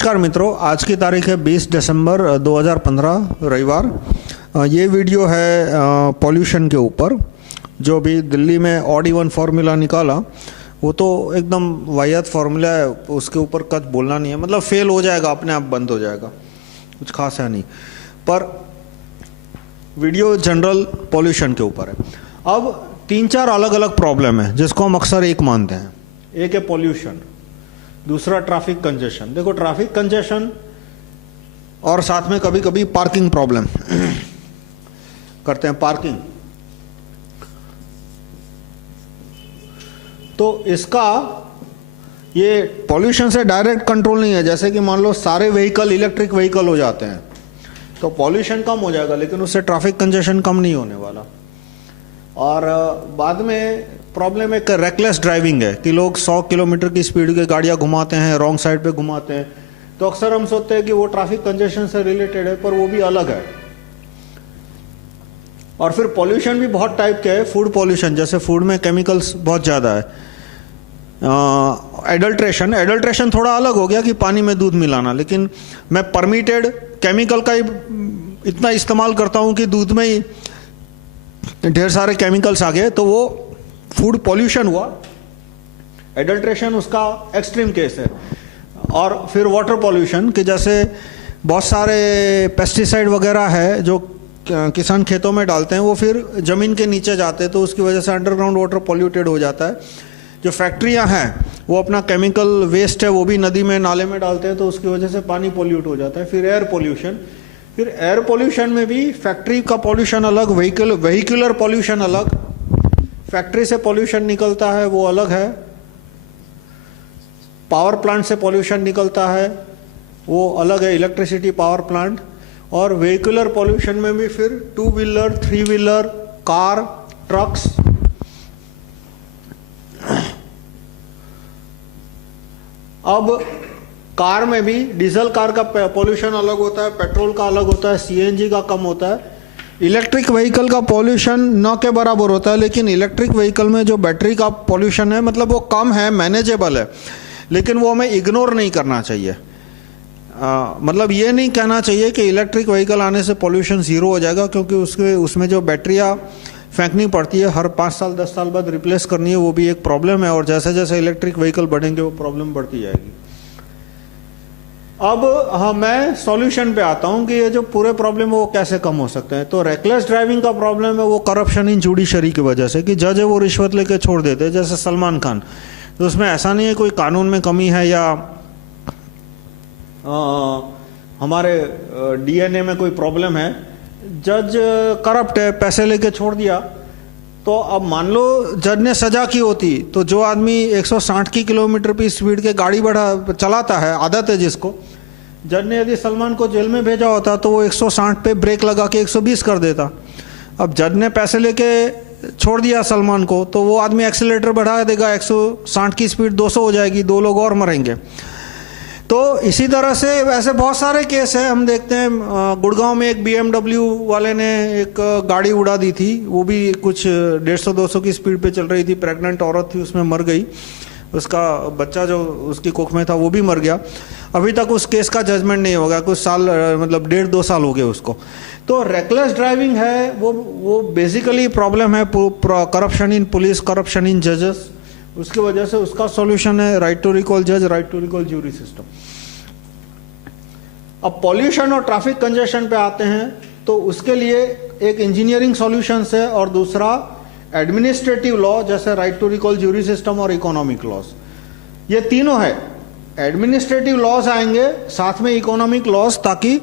नमस्कार मित्रों, आज की तारीख है 20 दिसंबर 2015 रविवार। ये वीडियो है पॉल्यूशन के ऊपर। जो भी दिल्ली में ऑड इवन फार्मूला निकाला वो तो एकदम वाहियात फार्मूला है, उसके ऊपर कुछ बोलना नहीं है। मतलब फेल हो जाएगा, अपने आप बंद हो जाएगा, कुछ खास है नहीं। पर वीडियो जनरल पॉल्यूशन के ऊपर है। अब 3-4 अलग अलग प्रॉब्लम है जिसको हम अक्सर एक मानते हैं। एक है पॉल्यूशन, दूसरा ट्रैफिक कंजेशन। देखो, ट्रैफिक कंजेशन और साथ में कभी कभी पार्किंग प्रॉब्लम करते हैं, पार्किंग। तो इसका ये पॉल्यूशन से डायरेक्ट कंट्रोल नहीं है। जैसे कि मान लो सारे व्हीकल इलेक्ट्रिक व्हीकल हो जाते हैं तो पॉल्यूशन कम हो जाएगा, लेकिन उससे ट्रैफिक कंजेशन कम नहीं होने वाला। और बाद में प्रॉब्लम एक रेकलेस ड्राइविंग है कि लोग 100 किलोमीटर की स्पीड के गाड़ियां घुमाते हैं, रॉन्ग साइड पे घुमाते हैं। तो अक्सर हम सोचते हैं कि वो ट्रैफिक कंजेशन से रिलेटेड है, पर वो भी अलग है। और फिर पॉल्यूशन भी बहुत टाइप के है। फूड पॉल्यूशन, जैसे फूड में केमिकल्स बहुत ज़्यादा है। एडल्ट्रेशन थोड़ा अलग हो गया कि पानी में दूध मिलाना, लेकिन मैं परमिटेड केमिकल का ही इतना इस्तेमाल करता हूँ कि दूध में ही ढेर सारे केमिकल्स आ गए, तो वो फूड पॉल्यूशन हुआ। एडल्ट्रेशन उसका एक्सट्रीम केस है। और फिर वाटर पॉल्यूशन, कि जैसे बहुत सारे पेस्टिसाइड वगैरह है जो किसान खेतों में डालते हैं, वो फिर ज़मीन के नीचे जाते हैं, तो उसकी वजह से अंडरग्राउंड वाटर पॉल्यूटेड हो जाता है। जो फैक्ट्रियां हैं वो अपना केमिकल वेस्ट है वो भी नदी में नाले में डालते हैं, तो उसकी वजह से पानी पॉल्यूट हो जाता है। फिर एयर पॉल्यूशन, फिर एयर पॉल्यूशन में भी फैक्ट्री का पॉल्यूशन अलग, व्हीकुलर पॉल्यूशन अलग, फैक्ट्री से पॉल्यूशन निकलता है वो अलग है, पावर प्लांट से पॉल्यूशन निकलता है वो अलग है, इलेक्ट्रिसिटी पावर प्लांट। और व्हीकुलर पॉल्यूशन में भी फिर 2 व्हीलर, 3 व्हीलर, कार, ट्रक्स। अब कार में भी डीजल कार का पॉल्यूशन अलग होता है, पेट्रोल का अलग होता है, सीएनजी का कम होता है। इलेक्ट्रिक व्हीकल का पॉल्यूशन न के बराबर होता है, लेकिन इलेक्ट्रिक व्हीकल में जो बैटरी का पॉल्यूशन है मतलब वो कम है, मैनेजेबल है, लेकिन वो हमें इग्नोर नहीं करना चाहिए। मतलब ये नहीं कहना चाहिए कि इलेक्ट्रिक व्हीकल आने से पॉल्यूशन ज़ीरो हो जाएगा, क्योंकि उसमें जो बैटरियाँ फेंकनी पड़ती है, हर 5 साल 10 साल बाद रिप्लेस करनी है, वो भी एक प्रॉब्लम है। और जैसे जैसे इलेक्ट्रिक व्हीकल बढ़ेंगे वो प्रॉब्लम बढ़ती जाएगी। अब हाँ, मैं सॉल्यूशन पे आता हूँ कि ये जो पूरे प्रॉब्लम है वो कैसे कम हो सकते हैं। तो रेकलेस ड्राइविंग का प्रॉब्लम है वो करप्शन इन जुडिशरी की वजह से, कि जज है वो रिश्वत लेके छोड़ देते हैं। जैसे सलमान खान, तो उसमें ऐसा नहीं है कोई कानून में कमी है या हमारे डीएनए में कोई प्रॉब्लम है। जज करप्ट है, पैसे लेके छोड़ दिया। तो अब मान लो जज ने सजा की होती, तो जो आदमी 160 की किलोमीटर की स्पीड के गाड़ी चलाता है, आदत है जिसको, जज ने यदि सलमान को जेल में भेजा होता तो वो 160 पे ब्रेक लगा के 120 कर देता। अब जज ने पैसे लेके छोड़ दिया सलमान को, तो वो आदमी एक्सीलरेटर बढ़ा देगा, 160 की स्पीड 200 हो जाएगी, 2 लोग और मरेंगे। तो इसी तरह से ऐसे बहुत सारे केस हैं। हम देखते हैं गुड़गांव में एक BMW वाले ने एक गाड़ी उड़ा दी थी, वो भी कुछ 150-200 की स्पीड पे चल रही थी, प्रेग्नेंट औरत थी, उसमें मर गई, उसका बच्चा जो उसकी कोख में था वो भी मर गया। अभी तक उस केस का जजमेंट नहीं होगा, कुछ साल मतलब 1.5-2 साल हो गए उसको। तो रेकलेस ड्राइविंग है वो बेसिकली प्रॉब्लम है corruption in police, corruption in जजेस। उसकी वजह से उसका सॉल्यूशन है राइट टू रिकॉल जज, right to recall jury system. अब पॉल्यूशन और ट्रैफिक कंजेशन पे आते हैं, तो उसके लिए एक इंजीनियरिंग सॉल्यूशन है और दूसरा एडमिनिस्ट्रेटिव लॉ, जैसे right to recall jury system और इकोनॉमिक लॉज। ये तीनों है। एडमिनिस्ट्रेटिव लॉज आएंगे, साथ में इकोनॉमिक लॉज, ताकि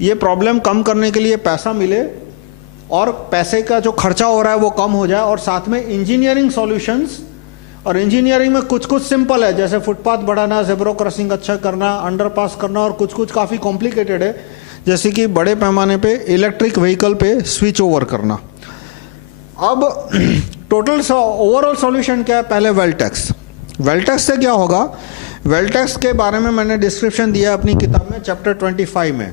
ये प्रॉब्लम कम करने के लिए पैसा मिले और पैसे का जो खर्चा हो रहा है वो कम हो जाए। और साथ में इंजीनियरिंग सॉल्यूशंस, और इंजीनियरिंग में कुछ कुछ सिंपल है, जैसे फुटपाथ बढ़ाना, ज़ेब्रा क्रॉसिंग अच्छा करना, अंडरपास करना, और कुछ कुछ काफ़ी कॉम्प्लिकेटेड है, जैसे कि बड़े पैमाने पे इलेक्ट्रिक व्हीकल पे स्विच ओवर करना। अब टोटल ओवरऑल सॉल्यूशन क्या है? पहले वेल्थ टैक्स। वेल्थ टैक्स से क्या होगा? वेल्थ टैक्स के बारे में मैंने डिस्क्रिप्शन दिया है अपनी किताब में, चैप्टर 25 में।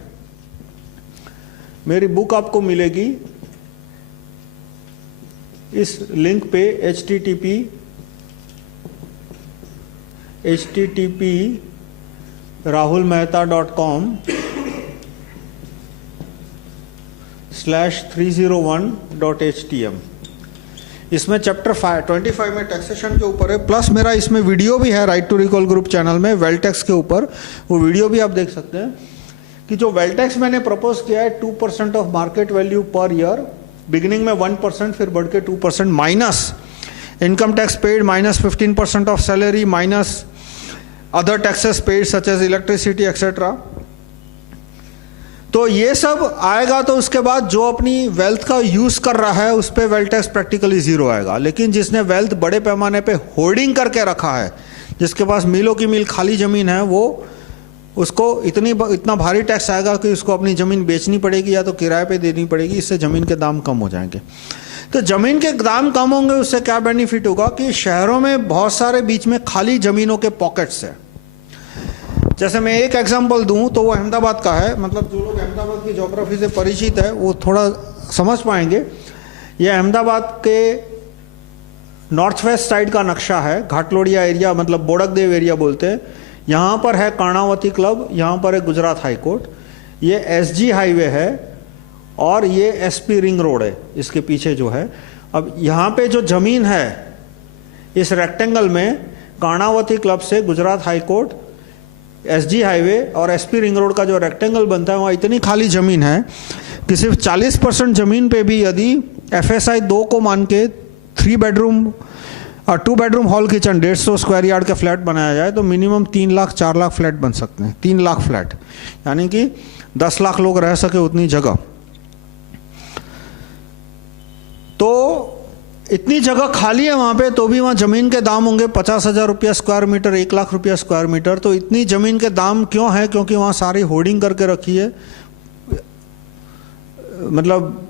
मेरी बुक आपको मिलेगी इस लिंक पे, http rahulmehta.com/301.htm। इसमें चैप्टर 25 में टैक्सेशन के ऊपर है, प्लस मेरा इसमें वीडियो भी है right to recall group channel में वेल्थ टैक्स के ऊपर, वो वीडियो भी आप देख सकते हैं कि जो वेल्थ टैक्स मैंने प्रपोज किया है 2% of market value per year, beginning में 1%, फिर बढ़ के 2%, minus income tax paid, minus 15% of salary, minus other taxes paid such as electricity etcetera. तो ये सब आएगा तो उसके बाद जो अपनी वेल्थ का यूज कर रहा है उस पर वेल्थ टैक्स प्रैक्टिकली जीरो आएगा। लेकिन जिसने वेल्थ बड़े पैमाने पे होल्डिंग करके रखा है, जिसके पास मीलों की मील खाली जमीन है, वो उसको इतना भारी टैक्स आएगा कि उसको अपनी जमीन बेचनी पड़ेगी या तो किराए पे देनी पड़ेगी, इससे जमीन के दाम कम हो जाएंगे। तो जमीन के दाम कम होंगे उससे क्या बेनिफिट होगा कि शहरों में बहुत सारे बीच में खाली जमीनों के पॉकेट्स है। जैसे मैं एक एग्जांपल दूं तो वो अहमदाबाद का है, मतलब जो लोग अहमदाबाद की ज्योग्राफी से परिचित है वो थोड़ा समझ पाएंगे। ये अहमदाबाद के नॉर्थ वेस्ट साइड का नक्शा है, घाटलोडिया एरिया, मतलब बोड़कदेव एरिया बोलते हैं। यहाँ पर है कर्णावती क्लब, यहाँ पर है गुजरात हाई कोर्ट, ये एसजी हाईवे है और ये एसपी रिंग रोड है इसके पीछे जो है। अब यहाँ पे जो जमीन है इस रेक्टेंगल में, कर्णावती क्लब से Gujarat high court, SG highway और एसपी रिंग रोड का जो रेक्टेंगल बनता है, वहाँ इतनी खाली जमीन है कि सिर्फ 40% जमीन पे भी यदि FSI 2 को मान के 3 बेडरूम और 2 bedroom hall kitchen 150 square yard का फ्लैट बनाया जाए तो मिनिमम 3 लाख 4 लाख फ्लैट बन सकते हैं। 3 लाख फ्लैट यानी कि 10 लाख लोग रह सके उतनी जगह। तो इतनी जगह खाली है वहाँ पे, तो भी वहाँ ज़मीन के दाम होंगे 50,000 रुपया स्क्वायर मीटर, 1 लाख रुपया स्क्वायर मीटर। तो इतनी ज़मीन के दाम क्यों है? क्योंकि वहाँ सारी होर्डिंग करके रखी है, मतलब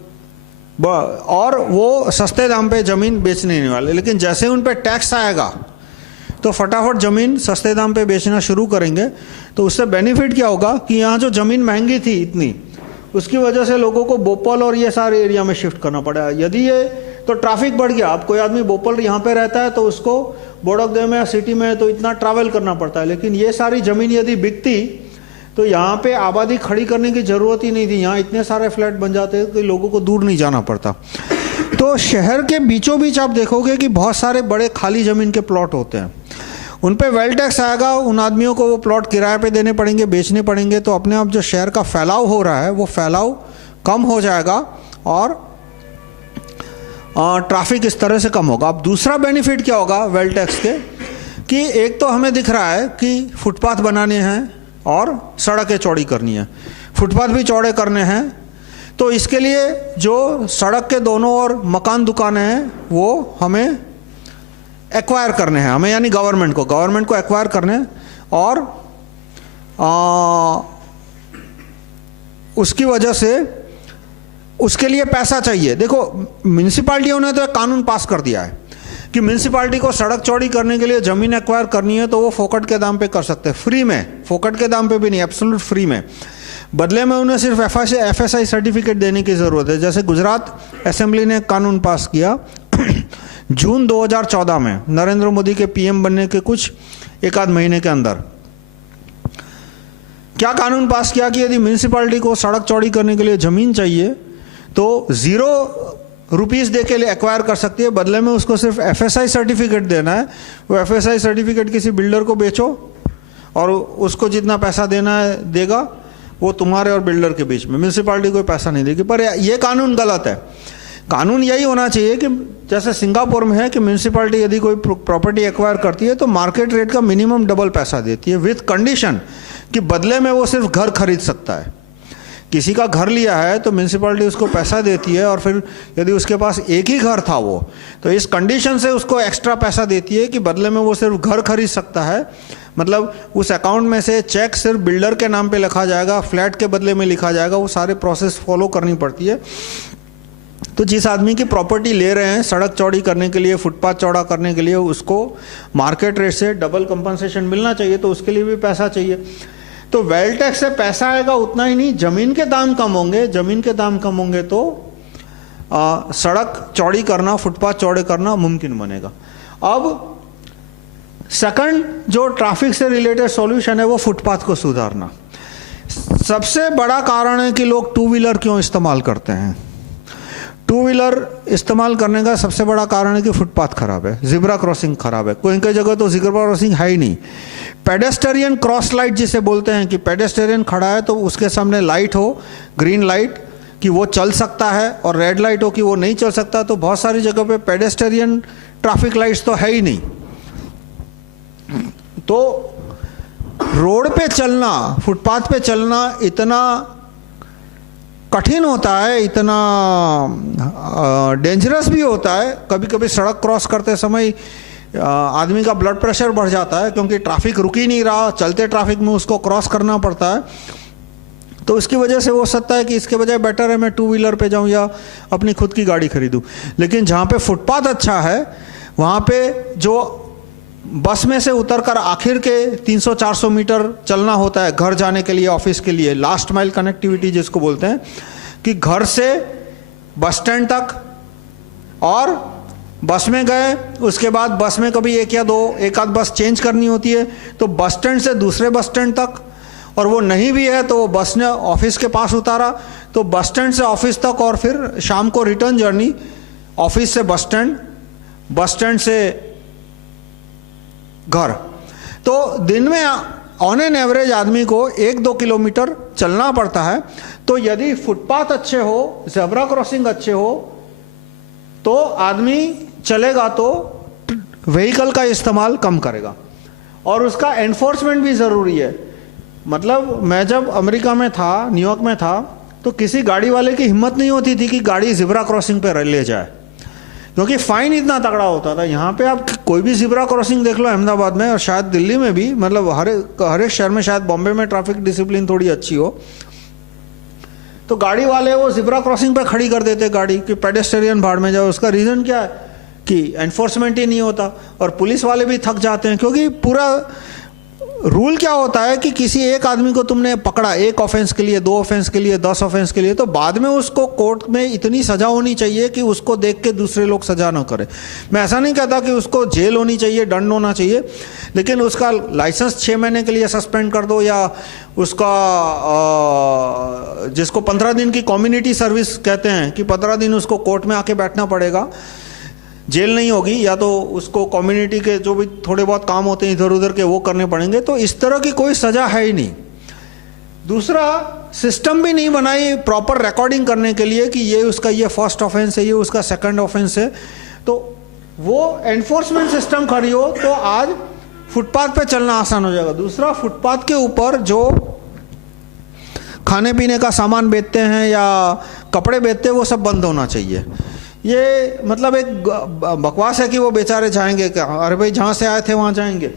और वो सस्ते दाम पे ज़मीन बेचने नहीं वाले। लेकिन जैसे उन पे टैक्स आएगा तो फटाफट ज़मीन सस्ते दाम पे बेचना शुरू करेंगे। तो उससे बेनिफिट क्या होगा कि यहाँ जो ज़मीन महंगी थी इतनी, उसकी वजह से लोगों को भोपाल और ये सारे एरिया में शिफ्ट करना पड़ा। यदि ये तो ट्रैफिक बढ़ गया, अब कोई आदमी भोपाल यहाँ पे रहता है तो उसको बोड़कदेव में या सिटी में तो इतना ट्रैवल करना पड़ता है। लेकिन ये सारी ज़मीन यदि बिकती तो यहाँ पे आबादी खड़ी करने की ज़रूरत ही नहीं थी, यहाँ इतने सारे फ्लैट बन जाते कि लोगों को दूर नहीं जाना पड़ता। तो शहर के बीचों बीच आप देखोगे कि बहुत सारे बड़े खाली ज़मीन के प्लॉट होते हैं, उन पे वेल्थ टैक्स आएगा, उन आदमियों को वो प्लॉट किराए पे देने पड़ेंगे, बेचने पड़ेंगे। तो अपने आप जो शहर का फैलाव हो रहा है वो फैलाव कम हो जाएगा और ट्रैफिक इस तरह से कम होगा। अब दूसरा बेनिफिट क्या होगा वेल्थ टैक्स के, कि एक तो हमें दिख रहा है कि फुटपाथ बनाने हैं और सड़कें चौड़ी करनी है, फुटपाथ भी चौड़े करने हैं। तो इसके लिए जो सड़क के दोनों ओर मकान दुकानें हैं वो हमें एक्वायर करने हैं, हमें यानी गवर्नमेंट को एक्वायर करने हैं। और उसकी वजह से उसके लिए पैसा चाहिए। देखो म्यूनिसिपालिटियों ने तो एक कानून पास कर दिया है कि म्यूनिसिपालिटी को सड़क चौड़ी करने के लिए ज़मीन एक्वायर करनी है तो वो फोकट के दाम पे कर सकते हैं, फ्री में, फोकट के दाम पे भी नहीं, एब्सोल्यूट फ्री में। बदले में उन्हें सिर्फ FSI सर्टिफिकेट देने की ज़रूरत है। जैसे गुजरात असेंबली ने कानून पास किया जून 2014 में, नरेंद्र मोदी के PM बनने के कुछ एक आध महीने के अंदर। क्या कानून पास किया कि यदि म्यूनिसिपालिटी को सड़क चौड़ी करने के लिए ज़मीन चाहिए तो 0 रुपीस दे के लिए एक्वायर कर सकती है, बदले में उसको सिर्फ FSI सर्टिफिकेट देना है। वो FSI सर्टिफिकेट किसी बिल्डर को बेचो और उसको जितना पैसा देना है देगा, वो तुम्हारे और बिल्डर के बीच में, म्यूनिसिपालिटी कोई पैसा नहीं देगी। पर ये कानून गलत है। कानून यही होना चाहिए कि जैसे सिंगापुर में है कि म्यूनिसिपालिटी यदि कोई प्रॉपर्टी एक्वायर करती है तो मार्केट रेट का मिनिमम डबल पैसा देती है, विथ कंडीशन कि बदले में वो सिर्फ घर खरीद सकता है। किसी का घर लिया है तो म्यूनिसिपालिटी उसको पैसा देती है और फिर यदि उसके पास एक ही घर था वो, तो इस कंडीशन से उसको एक्स्ट्रा पैसा देती है कि बदले में वो सिर्फ घर खरीद सकता है। मतलब उस अकाउंट में से चेक सिर्फ बिल्डर के नाम पे लिखा जाएगा, फ्लैट के बदले में लिखा जाएगा, वो सारे प्रोसेस फॉलो करनी पड़ती है। तो जिस आदमी की प्रॉपर्टी ले रहे हैं सड़क चौड़ी करने के लिए, फुटपाथ चौड़ा करने के लिए, उसको मार्केट रेट से डबल कंपनसेशन मिलना चाहिए, तो उसके लिए भी पैसा चाहिए। तो वेल्थ टैक्स से पैसा आएगा, उतना ही नहीं, जमीन के दाम कम होंगे। जमीन के दाम कम होंगे तो सड़क चौड़ी करना, फुटपाथ चौड़े करना मुमकिन बनेगा। अब सेकंड जो ट्रैफिक से रिलेटेड सॉल्यूशन है वो फुटपाथ को सुधारना। सबसे बड़ा कारण है कि लोग टू व्हीलर क्यों इस्तेमाल करते हैं। टू व्हीलर इस्तेमाल करने का सबसे बड़ा कारण है कि फुटपाथ खराब है, जिब्रा क्रॉसिंग खराब है, कोई कई जगह तो जिब्रा क्रॉसिंग है ही नहीं। पेडेस्टेरियन क्रॉस लाइट जिसे बोलते हैं कि पेडेस्टेरियन खड़ा है तो उसके सामने लाइट हो, ग्रीन लाइट कि वो चल सकता है, और रेड लाइट हो कि वो नहीं चल सकता। तो बहुत सारी जगह पे पेडेस्टेरियन ट्रैफिक लाइट्स तो है ही नहीं। तो रोड पे चलना, फुटपाथ पे चलना इतना कठिन होता है, इतना डेंजरस भी होता है। कभी कभी सड़क क्रॉस करते समय आदमी का ब्लड प्रेशर बढ़ जाता है क्योंकि ट्रैफिक रुक ही नहीं रहा, चलते ट्रैफिक में उसको क्रॉस करना पड़ता है। तो इसकी वजह से हो सकता है कि इसके बजाय बेटर है मैं टू व्हीलर पे जाऊं या अपनी खुद की गाड़ी खरीदूं। लेकिन जहाँ पे फुटपाथ अच्छा है वहाँ पे जो बस में से उतरकर आखिर के 300-400 मीटर चलना होता है घर जाने के लिए, ऑफिस के लिए, लास्ट माइल कनेक्टिविटी जिसको बोलते हैं, कि घर से बस स्टैंड तक, और बस में गए उसके बाद बस में कभी एक या दो एक आध बस चेंज करनी होती है तो बस स्टैंड से दूसरे बस स्टैंड तक, और वो नहीं भी है तो बस ने ऑफिस के पास उतारा तो बस स्टैंड से ऑफिस तक, और फिर शाम को रिटर्न जर्नी ऑफिस से बस स्टैंड, बस स्टैंड से घर। तो दिन में ऑन एन एवरेज आदमी को 1-2 किलोमीटर चलना पड़ता है। तो यदि फुटपाथ अच्छे हो, ज़ेब्रा क्रॉसिंग अच्छे हो तो आदमी चलेगा तो व्हीकल का इस्तेमाल कम करेगा, और उसका एनफोर्समेंट भी ज़रूरी है। मतलब मैं जब अमेरिका में था, न्यूयॉर्क में था, तो किसी गाड़ी वाले की हिम्मत नहीं होती थी कि गाड़ी ज़ेब्रा क्रॉसिंग पे ले जाए क्योंकि फाइन इतना तगड़ा होता था। यहाँ पे आप कोई भी ज़ेब्रा क्रॉसिंग देख लो अहमदाबाद में, और शायद दिल्ली में भी, मतलब हर एक शहर में, शायद बॉम्बे में ट्रैफिक डिसिप्लिन थोड़ी अच्छी हो, तो गाड़ी वाले वो ज़ेब्रा क्रॉसिंग पे खड़ी कर देते गाड़ी कि पेडेस्टेरियन भाड़ में जाओ। उसका रीज़न क्या है कि एनफोर्समेंट ही नहीं होता, और पुलिस वाले भी थक जाते हैं क्योंकि पूरा रूल क्या होता है कि किसी एक आदमी को तुमने पकड़ा एक ऑफेंस के लिए, 2 ऑफेंस के लिए, 10 ऑफेंस के लिए, तो बाद में उसको कोर्ट में इतनी सजा होनी चाहिए कि उसको देख के दूसरे लोग सजा ना करें। मैं ऐसा नहीं कहता कि उसको जेल होनी चाहिए, दंड होना चाहिए, लेकिन उसका लाइसेंस 6 महीने के लिए सस्पेंड कर दो, या उसका जिसको 15 दिन की कम्युनिटी सर्विस कहते हैं कि 15 दिन उसको कोर्ट में आके बैठना पड़ेगा, जेल नहीं होगी, या तो उसको कम्युनिटी के जो भी थोड़े बहुत काम होते हैं इधर उधर के वो करने पड़ेंगे। तो इस तरह की कोई सजा है ही नहीं। दूसरा, सिस्टम भी नहीं बनाई प्रॉपर रिकॉर्डिंग करने के लिए कि ये उसका ये फर्स्ट ऑफेंस है, ये उसका सेकंड ऑफेंस है। तो वो एनफोर्समेंट सिस्टम खड़ी हो तो आज फुटपाथ पे चलना आसान हो जाएगा। दूसरा, फुटपाथ के ऊपर जो खाने पीने का सामान बेचते हैं या कपड़े बेचते हैं वो सब बंद होना चाहिए। ये मतलब एक बकवास है कि वो बेचारे जाएंगे क्या, अरे भाई जहाँ से आए थे वहाँ जाएंगे।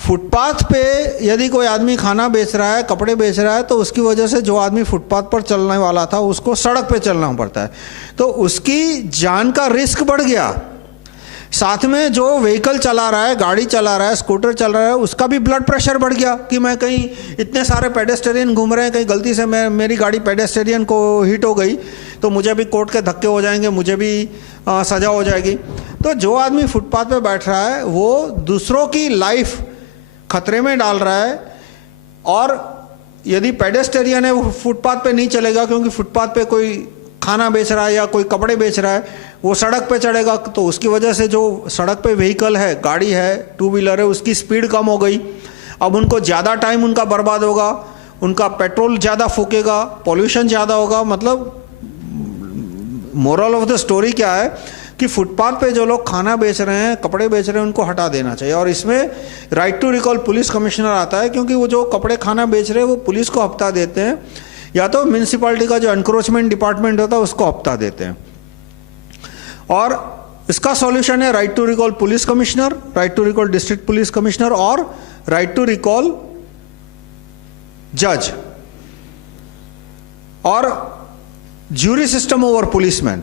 फुटपाथ पे यदि कोई आदमी खाना बेच रहा है, कपड़े बेच रहा है, तो उसकी वजह से जो आदमी फुटपाथ पर चलने वाला था उसको सड़क पे चलना पड़ता है, तो उसकी जान का रिस्क बढ़ गया। साथ में जो व्हीकल चला रहा है, गाड़ी चला रहा है, स्कूटर चल रहा है, उसका भी ब्लड प्रेशर बढ़ गया कि मैं कहीं इतने सारे पेडेस्टेरियन घूम रहे हैं, कहीं गलती से मेरी गाड़ी पेडेस्टेरियन को हिट हो गई तो मुझे भी कोर्ट के धक्के हो जाएंगे, मुझे भी सज़ा हो जाएगी। तो जो आदमी फुटपाथ पे बैठ रहा है वो दूसरों की लाइफ खतरे में डाल रहा है, और यदि पेडेस्टेरियन है वो फुटपाथ पे नहीं चलेगा क्योंकि फुटपाथ पे कोई खाना बेच रहा है या कोई कपड़े बेच रहा है, वो सड़क पे चढ़ेगा तो उसकी वजह से जो सड़क पे व्हीकल है, गाड़ी है, टू व्हीलर है, उसकी स्पीड कम हो गई। अब उनको ज़्यादा टाइम उनका बर्बाद होगा, उनका पेट्रोल ज़्यादा फूकेगा, पॉल्यूशन ज़्यादा होगा। मतलब मोरल ऑफ द स्टोरी क्या है कि फुटपाथ पे जो लोग खाना बेच रहे हैं, कपड़े बेच रहे हैं, उनको हटा देना चाहिए। और इसमें right to recall police commissioner आता है क्योंकि वो जो कपड़े खाना बेच रहे हैं वो पुलिस को हफ्ता देते हैं, या तो म्यूनसिपैलिटी का जो एनक्रोचमेंट डिपार्टमेंट होता है उसको हफ्ता देते हैं। और इसका सॉल्यूशन है right to recall police commissioner, right to recall district police commissioner, और राइट टू रिकॉल जज, और ज्यूरी सिस्टम ओवर पुलिसमैन।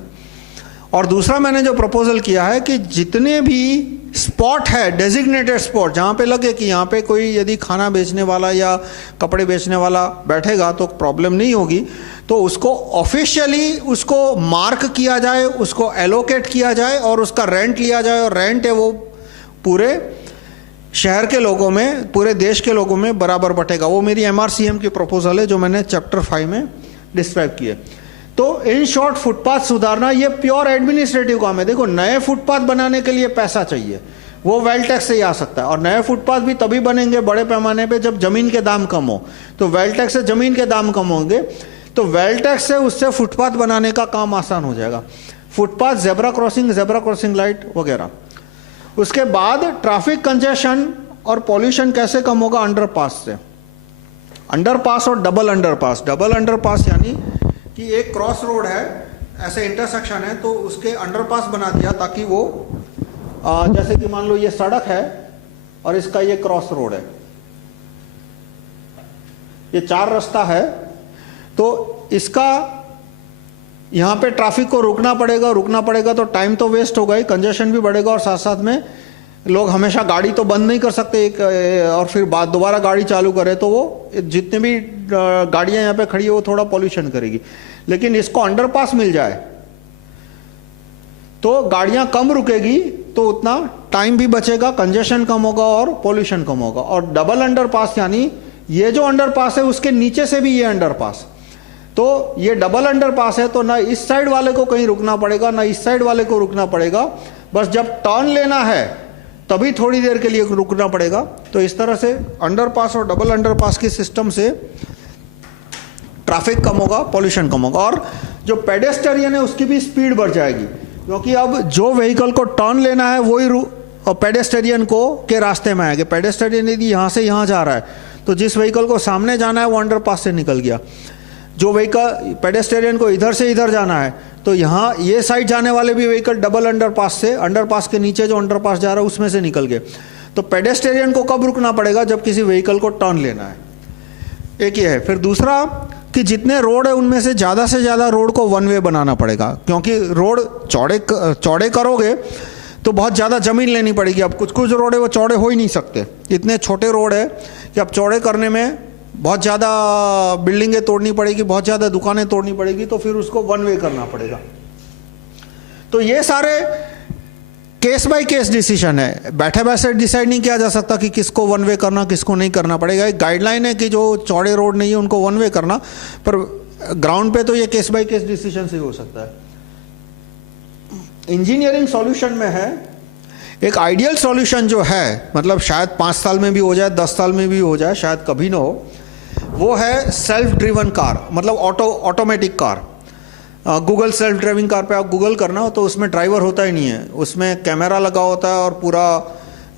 और दूसरा मैंने जो प्रपोजल किया है कि जितने भी स्पॉट है, डेजिग्नेटेड स्पॉट, जहाँ पे लगे कि यहाँ पे कोई यदि खाना बेचने वाला या कपड़े बेचने वाला बैठेगा तो प्रॉब्लम नहीं होगी, तो उसको ऑफिशियली उसको मार्क किया जाए, उसको एलोकेट किया जाए और उसका रेंट लिया जाए। और रेंट है वो पूरे शहर के लोगों में, पूरे देश के लोगों में बराबर बटेगा। वो मेरी MRCM की प्रपोजल है जो मैंने चैप्टर 5 में डिस्क्राइब की है। तो इन शॉर्ट फुटपाथ सुधारना ये प्योर एडमिनिस्ट्रेटिव काम है। देखो, नए फुटपाथ बनाने के लिए पैसा चाहिए, वो वेल्थ टैक्स से ही आ सकता है। और नए फुटपाथ भी तभी बनेंगे बड़े पैमाने पे जब जमीन के दाम कम हो। तो वेल्थ टैक्स से जमीन के दाम कम होंगे, तो वेल्थ टैक्स से उससे फुटपाथ बनाने का काम आसान हो जाएगा। फुटपाथ, जेब्रा क्रॉसिंग लाइट वगैरह। उसके बाद ट्रैफिक कंजेशन और पॉल्यूशन कैसे कम होगा? अंडरपास से। अंडरपास और डबल अंडरपास। डबल अंडरपास यानी कि एक क्रॉस रोड है, ऐसे इंटरसेक्शन है, तो उसके अंडरपास बना दिया ताकि वो जैसे कि मान लो ये सड़क है और इसका ये क्रॉस रोड है, ये 4 रास्ता है, तो इसका यहां पे ट्रैफिक को रुकना पड़ेगा तो टाइम तो वेस्ट होगा ही, कंजेशन भी बढ़ेगा, और साथ साथ में लोग हमेशा गाड़ी तो बंद नहीं कर सकते एक और फिर बाद दोबारा गाड़ी चालू करे, तो वो जितने भी गाड़ियां यहाँ पे खड़ी है वो थोड़ा पॉल्यूशन करेगी। लेकिन इसको अंडरपास मिल जाए तो गाड़ियां कम रुकेगी, तो उतना टाइम भी बचेगा, कंजेशन कम होगा और पॉल्यूशन कम होगा। और डबल अंडरपास यानी ये जो अंडरपास है उसके नीचे से भी ये अंडरपास, तो ये डबल अंडरपास है, तो ना इस साइड वाले को कहीं रुकना पड़ेगा ना इस साइड वाले को रुकना पड़ेगा, बस जब टर्न लेना है तभी थोड़ी देर के लिए रुकना पड़ेगा। तो इस तरह से अंडरपास और डबल अंडरपास के सिस्टम से ट्रैफिक कम होगा, पॉल्यूशन कम होगा। और जो पेडेस्टेरियन है उसकी भी स्पीड बढ़ जाएगी, क्योंकि अब जो व्हीकल को टर्न लेना है वही पेडेस्टेरियन को के रास्ते में आएगा। पेडेस्टेरियन यदि यहाँ से यहाँ जा रहा है तो जिस व्हीकल को सामने जाना है वो अंडरपास से निकल गया, जो व्हीकल पेडेस्टेरियन को इधर से इधर जाना है तो यहाँ ये साइड जाने वाले भी व्हीकल डबल अंडरपास से, अंडरपास के नीचे जो अंडरपास जा रहा है उसमें से निकल गए। तो पेडेस्टेरियन को कब रुकना पड़ेगा? जब किसी व्हीकल को टर्न लेना है। एक ये है। फिर दूसरा कि जितने रोड है उनमें से ज़्यादा रोड को वन वे बनाना पड़ेगा, क्योंकि रोड चौड़े करोगे तो बहुत ज़्यादा ज़मीन लेनी पड़ेगी। अब कुछ रोड है वो चौड़े हो ही नहीं सकते, इतने छोटे रोड है कि अब चौड़े करने में बहुत ज़्यादा बिल्डिंगें तोड़नी पड़ेगी, बहुत ज़्यादा दुकानें तोड़नी पड़ेगी, तो फिर उसको वन वे करना पड़ेगा। तो ये सारे केस बाय केस डिसीजन है, बैठे डिसाइड नहीं किया जा सकता कि किसको वन वे करना किसको नहीं करना पड़ेगा। एक गाइडलाइन है कि जो चौड़े रोड नहीं है उनको वन वे करना, पर ग्राउंड पे तो ये केस बाय केस डिसीजन से हो सकता है। इंजीनियरिंग सॉल्यूशन में है एक आइडियल सॉल्यूशन जो है, मतलब शायद 5 साल में भी हो जाए, 10 साल में भी हो जाए, शायद कभी ना हो, वो है सेल्फ ड्रिवन कार, मतलब automatic car. Google self driving car पे आप गूगल करना हो तो उसमें ड्राइवर होता ही नहीं है, उसमें कैमरा लगा होता है और पूरा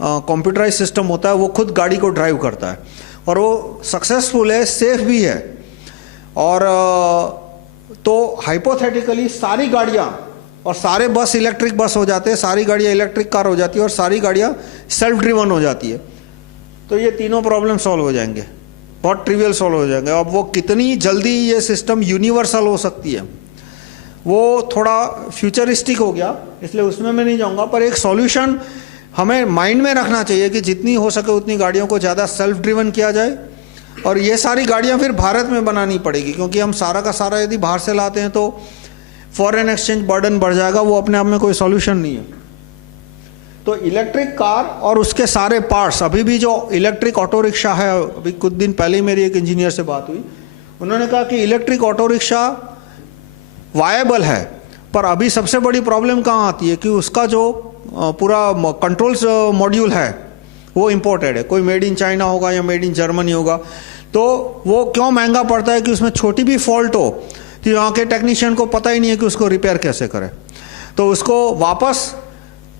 कंप्यूटराइज सिस्टम होता है, वो खुद गाड़ी को ड्राइव करता है और वो सक्सेसफुल है, सेफ भी है। और तो हाइपोथेटिकली सारी गाड़ियाँ और सारे बस इलेक्ट्रिक बस हो जाते हैं, सारी गाड़ियाँ इलेक्ट्रिक कार हो जाती है और सारी गाड़ियाँ सेल्फ ड्रिवन हो जाती है, तो ये तीनों प्रॉब्लम सॉल्व हो जाएंगे, बहुत ट्रिवियल सॉल्व हो जाएंगे। अब वो कितनी जल्दी ये सिस्टम यूनिवर्सल हो सकती है वो थोड़ा फ्यूचरिस्टिक हो गया, इसलिए उसमें मैं नहीं जाऊंगा। पर एक सॉल्यूशन हमें माइंड में रखना चाहिए कि जितनी हो सके उतनी गाड़ियों को ज़्यादा सेल्फ ड्रिवन किया जाए, और ये सारी गाड़ियाँ फिर भारत में बनानी पड़ेगी, क्योंकि हम सारा का सारा यदि बाहर से लाते हैं तो फॉरेन एक्सचेंज बर्डन बढ़ जाएगा, वो अपने आप में कोई सॉल्यूशन नहीं है। तो इलेक्ट्रिक कार और उसके सारे पार्ट्स, अभी भी जो इलेक्ट्रिक ऑटो रिक्शा है, अभी कुछ दिन पहले ही मेरी एक इंजीनियर से बात हुई, उन्होंने कहा कि इलेक्ट्रिक ऑटो रिक्शा वायबल है, पर अभी सबसे बड़ी प्रॉब्लम कहाँ आती है कि उसका जो पूरा कंट्रोल्स मॉड्यूल है वो इम्पोर्टेड है, कोई मेड इन चाइना होगा या मेड इन जर्मनी होगा, तो वो क्यों महंगा पड़ता है कि उसमें छोटी भी फॉल्ट हो तो यहाँ के टेक्नीशियन को पता ही नहीं है कि उसको रिपेयर कैसे करें, तो उसको वापस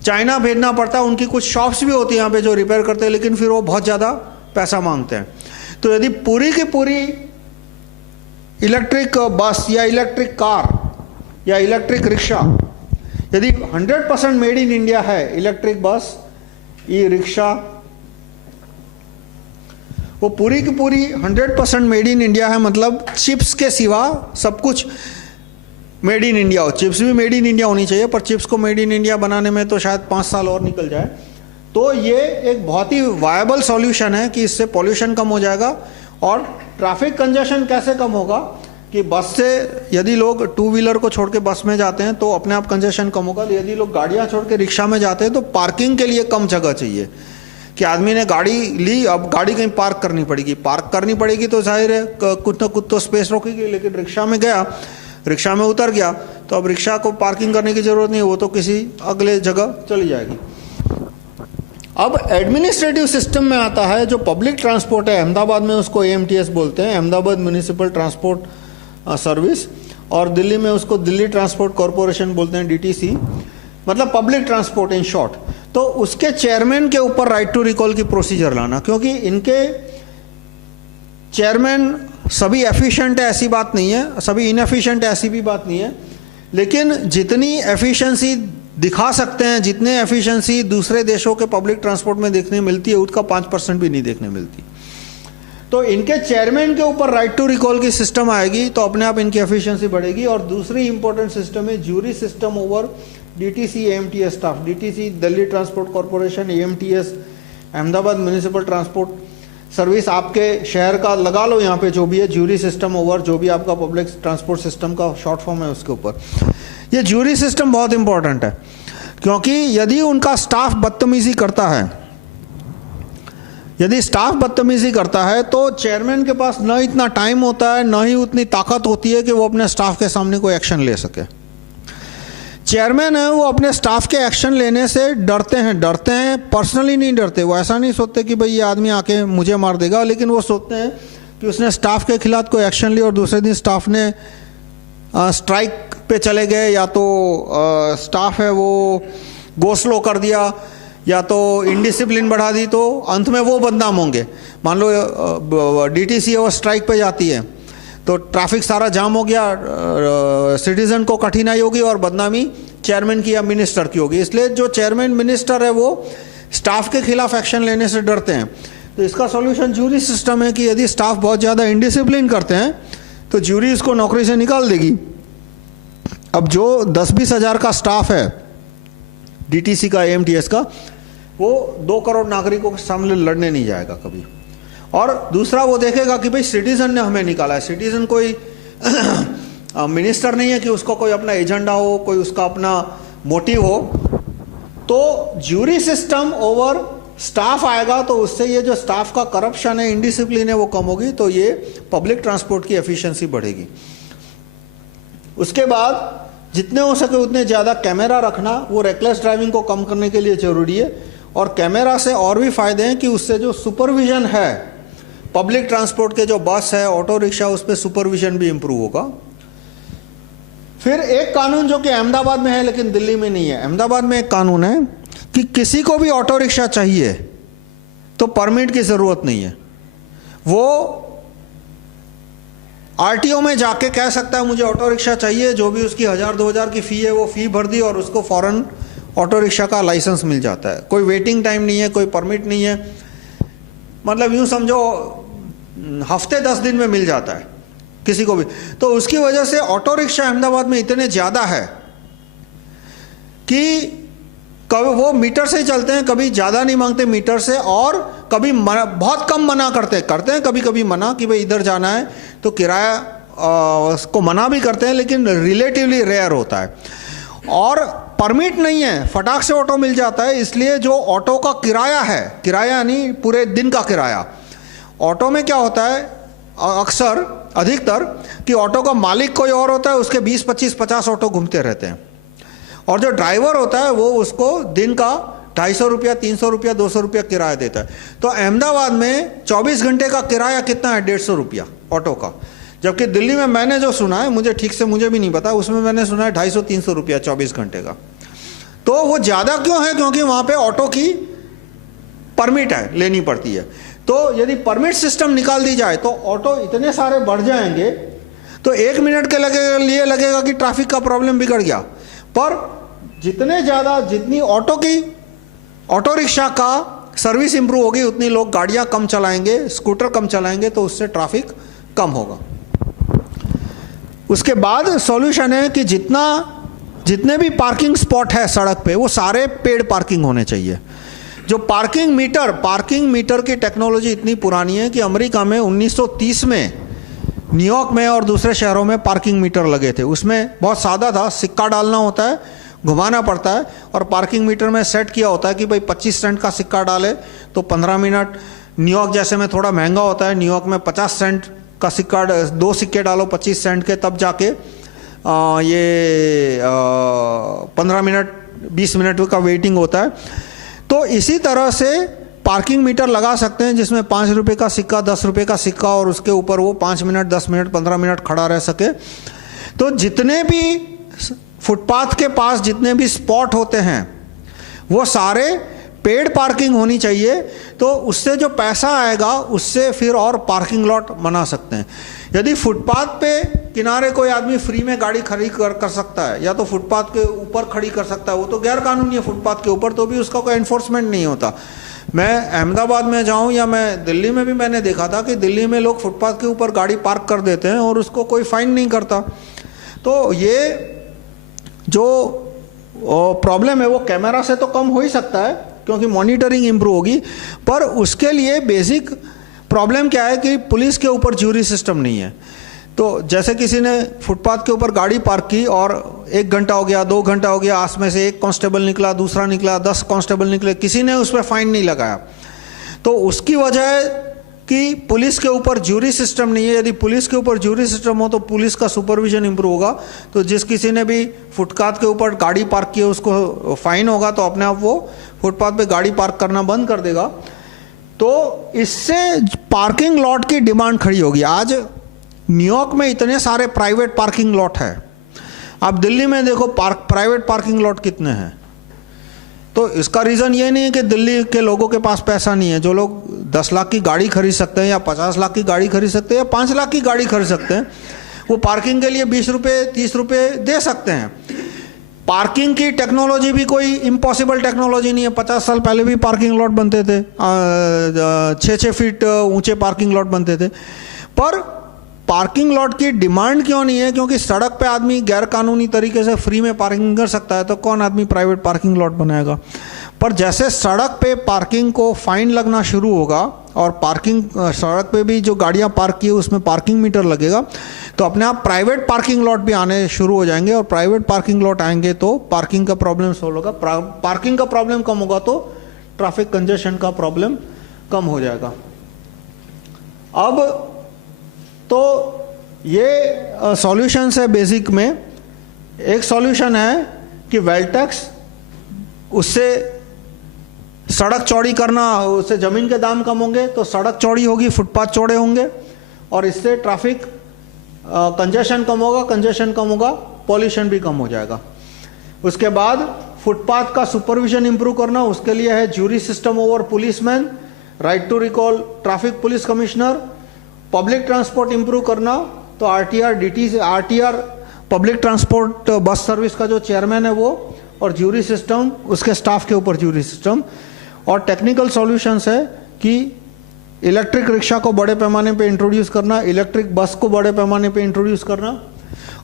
चाइना भेजना पड़ता है। उनकी कुछ शॉप्स भी होती हैं यहाँ पे जो रिपेयर करते हैं, लेकिन फिर वो बहुत ज़्यादा पैसा मांगते हैं। तो यदि पूरी की पूरी इलेक्ट्रिक बस या इलेक्ट्रिक कार या इलेक्ट्रिक रिक्शा यदि 100% मेड इन इंडिया है, इलेक्ट्रिक बस, ई रिक्शा, वो पूरी की पूरी 100% मेड इन इंडिया है, मतलब चिप्स के सिवा सब कुछ मेड इन इंडिया हो। चिप्स भी मेड इन इंडिया होनी चाहिए, पर चिप्स को मेड इन इंडिया बनाने में तो शायद 5 साल और निकल जाए। तो ये एक बहुत ही वायबल सॉल्यूशन है कि इससे पॉल्यूशन कम हो जाएगा। और ट्रैफिक कंजेशन कैसे कम होगा कि बस से यदि लोग 2 व्हीलर को छोड़ के बस में जाते हैं तो अपने आप कंजेशन कम होगा, यदि लोग गाड़ियां छोड़ के रिक्शा में जाते हैं तो पार्किंग के लिए कम जगह चाहिए, कि आदमी ने गाड़ी ली, अब गाड़ी कहीं पार्क करनी पड़ेगी, पार्क करनी पड़ेगी तो जाहिर है कुछ ना कुछ तो स्पेस रोकेगी, लेकिन रिक्शा में गया, रिक्शा में उतर गया तो अब रिक्शा को पार्किंग करने की जरूरत नहीं, वो तो किसी अगले जगह चली जाएगी। अब एडमिनिस्ट्रेटिव सिस्टम में आता है जो पब्लिक ट्रांसपोर्ट है, अहमदाबाद में उसको AMTS बोलते हैं, अहमदाबाद म्यूनिसिपल ट्रांसपोर्ट सर्विस, और दिल्ली में उसको दिल्ली ट्रांसपोर्ट कॉरपोरेशन बोलते हैं, DTC, मतलब पब्लिक ट्रांसपोर्ट इन शॉर्ट। तो उसके चेयरमैन के ऊपर राइट टू रिकॉल की प्रोसीजर लाना, क्योंकि इनके चेयरमैन सभी एफिशिएंट है ऐसी बात नहीं है, सभी इनएफिशिएंट है ऐसी भी बात नहीं है, लेकिन जितनी एफिशिएंसी दिखा सकते हैं, जितने एफिशिएंसी दूसरे देशों के पब्लिक ट्रांसपोर्ट में देखने मिलती है, उसका 5% भी नहीं देखने मिलती। तो इनके चेयरमैन के ऊपर राइट टू रिकॉल की सिस्टम आएगी तो अपने आप इनकी एफिशिएंसी बढ़ेगी। और दूसरी इंपॉर्टेंट सिस्टम है jury system over DTC AMTS staff. DTC Delhi transport corporation, AMTS Ahmedabad municipal transport service, आपके शहर का लगा लो यहाँ पे जो भी है, ज्यूरी सिस्टम ओवर जो भी आपका पब्लिक ट्रांसपोर्ट सिस्टम का शॉर्ट फॉर्म है उसके ऊपर। ये ज्यूरी सिस्टम बहुत इंपॉर्टेंट है, क्योंकि यदि उनका स्टाफ बदतमीजी करता है, यदि स्टाफ बदतमीजी करता है तो चेयरमैन के पास न इतना टाइम होता है, न ही उतनी ताकत होती है कि वो अपने स्टाफ के सामने कोई एक्शन ले सके। चेयरमैन है वो अपने स्टाफ के एक्शन लेने से डरते हैं, पर्सनली नहीं डरते, वो ऐसा नहीं सोचते कि भाई ये आदमी आके मुझे मार देगा, लेकिन वो सोचते हैं कि उसने स्टाफ के खिलाफ कोई एक्शन लिया और दूसरे दिन स्टाफ ने स्ट्राइक पे चले गए, या तो स्टाफ है वो गो स्लो कर दिया, या तो इनडिसिप्लिन बढ़ा दी, तो अंत में वो बदनाम होंगे। मान लो DTC वो स्ट्राइक पे जाती है तो ट्रैफिक सारा जाम हो गया, सिटीजन को कठिनाई होगी और बदनामी चेयरमैन की या मिनिस्टर की होगी। इसलिए जो चेयरमैन मिनिस्टर है वो स्टाफ के खिलाफ एक्शन लेने से डरते हैं। तो इसका सॉल्यूशन ज्यूरी सिस्टम है कि यदि स्टाफ बहुत ज़्यादा इनडिसिप्लिन करते हैं तो ज्यूरी इसको नौकरी से निकाल देगी। अब जो 10-20 हज़ार का स्टाफ है DTC का, AMTS का, वो 2 करोड़ नागरिकों के सामने लड़ने नहीं जाएगा कभी। और दूसरा वो देखेगा कि भाई सिटीजन ने हमें निकाला है, सिटीजन कोई मिनिस्टर नहीं है कि उसका कोई अपना एजेंडा हो, कोई उसका अपना मोटिव हो। तो ज्यूरी सिस्टम ओवर स्टाफ आएगा तो उससे ये जो स्टाफ का करप्शन है, इनडिसिप्लिन है, वो कम होगी, तो ये पब्लिक ट्रांसपोर्ट की एफिशिएंसी बढ़ेगी। उसके बाद जितने हो सके उतने ज़्यादा कैमरा रखना, वो रेकलेस ड्राइविंग को कम करने के लिए ज़रूरी है। और कैमरा से और भी फायदे हैं कि उससे जो सुपरविजन है पब्लिक ट्रांसपोर्ट के, जो बस है, ऑटो रिक्शा, उस पर सुपरविजन भी इंप्रूव होगा। फिर एक कानून जो कि अहमदाबाद में है लेकिन दिल्ली में नहीं है, अहमदाबाद में एक कानून है कि किसी को भी ऑटो रिक्शा चाहिए तो परमिट की ज़रूरत नहीं है। वो RTO में जाके कह सकता है मुझे ऑटो रिक्शा चाहिए, जो भी उसकी 1000-2000 की फ़ी है वो फ़ी भर दी और उसको फ़ौरन ऑटो रिक्शा का लाइसेंस मिल जाता है। कोई वेटिंग टाइम नहीं है, कोई परमिट नहीं है, मतलब यूँ समझो हफ्ते 10 दिन में मिल जाता है किसी को भी। तो उसकी वजह से ऑटो रिक्शा अहमदाबाद में इतने ज़्यादा है कि कभी वो मीटर से ही चलते हैं, कभी ज़्यादा नहीं मांगते मीटर से, और कभी बहुत कम मना करते हैं कभी कभी मना कि भाई इधर जाना है तो किराया को मना भी करते हैं, लेकिन रिलेटिवली रेयर होता है। और परमिट नहीं है, फटाक से ऑटो मिल जाता है। इसलिए जो ऑटो का किराया है, किराया यानी पूरे दिन का किराया, ऑटो में क्या होता है अक्सर अधिकतर कि ऑटो का मालिक कोई और होता है, उसके 20, 25, 50 ऑटो घूमते रहते हैं, और जो ड्राइवर होता है वो उसको दिन का 250 रुपया, 300 रुपया, 200 रुपया किराया देता है। तो अहमदाबाद में 24 घंटे का किराया कितना है? 150 रुपया ऑटो का। जबकि दिल्ली में मैंने जो सुना है, मुझे ठीक से मुझे भी नहीं पता, उसमें मैंने सुना है 250-300 रुपया 24 घंटे का। तो वो ज़्यादा क्यों है? क्योंकि वहाँ पे ऑटो की परमिट है, लेनी पड़ती है। तो यदि परमिट सिस्टम निकाल दी जाए तो ऑटो इतने सारे बढ़ जाएंगे, तो 1 मिनट के लिए लगेगा कि ट्रैफिक का प्रॉब्लम बिगड़ गया। पर जितने ज़्यादा, जितनी ऑटो रिक्शा का सर्विस इंप्रूव होगी, उतनी लोग गाड़ियाँ कम चलाएंगे, स्कूटर कम चलाएंगे, तो उससे ट्रैफिक कम होगा। उसके बाद सॉल्यूशन है कि जितने भी पार्किंग स्पॉट है सड़क पे, वो सारे पेड पार्किंग होने चाहिए। जो पार्किंग मीटर की टेक्नोलॉजी इतनी पुरानी है कि अमेरिका में 1930 में न्यूयॉर्क में और दूसरे शहरों में पार्किंग मीटर लगे थे। उसमें बहुत सादा था, सिक्का डालना होता है, घुमाना पड़ता है, और पार्किंग मीटर में सेट किया होता है कि भाई 25 सेंट का सिक्का डाले तो 15 मिनट। न्यूयॉर्क जैसे में थोड़ा महंगा होता है, न्यूयॉर्क में 50 सेंट का सिक्का, 2 सिक्के डालो 25 सेंट के, तब जाके ये 15 मिनट 20 मिनट का वेटिंग होता है। तो इसी तरह से पार्किंग मीटर लगा सकते हैं जिसमें 5 रुपये का सिक्का, 10 रुपये का सिक्का, और उसके ऊपर वो 5 मिनट 10 मिनट 15 मिनट खड़ा रह सके। तो जितने भी फुटपाथ के पास जितने भी स्पॉट होते हैं वो सारे पेड पार्किंग होनी चाहिए, तो उससे जो पैसा आएगा उससे फिर और पार्किंग लॉट बना सकते हैं। यदि फुटपाथ पे किनारे कोई आदमी फ्री में गाड़ी खड़ी कर सकता है, या तो फुटपाथ के ऊपर खड़ी कर सकता है, वो तो गैर कानूनी है फुटपाथ के ऊपर, तो भी उसका कोई एनफोर्समेंट नहीं होता। मैं अहमदाबाद में जाऊं या मैं दिल्ली में भी मैंने देखा था कि दिल्ली में लोग फुटपाथ के ऊपर गाड़ी पार्क कर देते हैं और उसको कोई फाइन नहीं करता। तो ये जो प्रॉब्लम है वो कैमरा से तो कम हो ही सकता है क्योंकि मॉनिटरिंग इंप्रूव होगी, पर उसके लिए बेसिक प्रॉब्लम क्या है कि पुलिस के ऊपर ज्यूरी सिस्टम नहीं है। तो जैसे किसी ने फुटपाथ के ऊपर गाड़ी पार्क की और 1 घंटा हो गया, 2 घंटा हो गया, आस में से एक कांस्टेबल निकला, दूसरा निकला, 10 कांस्टेबल निकले, किसी ने उस पर फाइन नहीं लगाया, तो उसकी वजह है कि पुलिस के ऊपर ज्यूरी सिस्टम नहीं है। यदि पुलिस के ऊपर ज्यूरी सिस्टम हो तो पुलिस का सुपरविजन इंप्रूव होगा, तो जिस किसी ने भी फुटपाथ के ऊपर गाड़ी पार्क की है उसको फाइन होगा, तो अपने आप वो फुटपाथ पे गाड़ी पार्क करना बंद कर देगा। तो इससे पार्किंग लॉट की डिमांड खड़ी होगी। आज न्यूयॉर्क में इतने सारे प्राइवेट पार्किंग लॉट है, आप दिल्ली में देखो प्राइवेट पार्किंग लॉट कितने हैं। तो इसका रीज़न ये नहीं है कि दिल्ली के लोगों के पास पैसा नहीं है। जो लोग 10 लाख की गाड़ी खरीद सकते हैं या 50 लाख की गाड़ी खरीद सकते हैं या 5 लाख की गाड़ी खरीद सकते हैं, वो पार्किंग के लिए 20 रुपये 30 रुपये दे सकते हैं। पार्किंग की टेक्नोलॉजी भी कोई इम्पॉसिबल टेक्नोलॉजी नहीं है। 50 साल पहले भी पार्किंग लॉट बनते थे, 6-6 फीट ऊंचे पार्किंग लॉट बनते थे। पर पार्किंग लॉट की डिमांड क्यों नहीं है? क्योंकि सड़क पे आदमी गैर कानूनी तरीके से फ्री में पार्किंग कर सकता है, तो कौन आदमी प्राइवेट पार्किंग लॉट बनाएगा? पर जैसे सड़क पे पार्किंग को फाइन लगना शुरू होगा और पार्किंग सड़क पे भी जो गाड़ियां पार्क की है उसमें पार्किंग मीटर लगेगा, तो अपने आप प्राइवेट पार्किंग लॉट भी आने शुरू हो जाएंगे। और प्राइवेट पार्किंग लॉट आएंगे तो पार्किंग का प्रॉब्लम सॉल्व होगा। पार्किंग का प्रॉब्लम कम होगा तो ट्रैफिक कंजेशन का प्रॉब्लम कम हो जाएगा। अब तो ये सॉल्यूशंस है बेसिक में। एक सॉल्यूशन है कि वेल टैक्स, उससे सड़क चौड़ी करना, उससे ज़मीन के दाम कम होंगे तो सड़क चौड़ी होगी, फुटपाथ चौड़े होंगे और इससे ट्रैफिक कंजेशन कम होगा, कंजेशन कम होगा, पॉल्यूशन भी कम हो जाएगा। उसके बाद फुटपाथ का सुपरविजन इंप्रूव करना, उसके लिए है jury system over policeman, right to recall traffic police commissioner. Public transport improve करना, तो RTR DT RTR public transport bus service का जो चेयरमैन है वो, और ज्यूरी सिस्टम, उसके स्टाफ के ऊपर ज्यूरी सिस्टम। और टेक्निकल सॉल्यूशंस है कि इलेक्ट्रिक रिक्शा को बड़े पैमाने पे इंट्रोड्यूस करना, इलेक्ट्रिक बस को बड़े पैमाने पे इंट्रोड्यूस करना,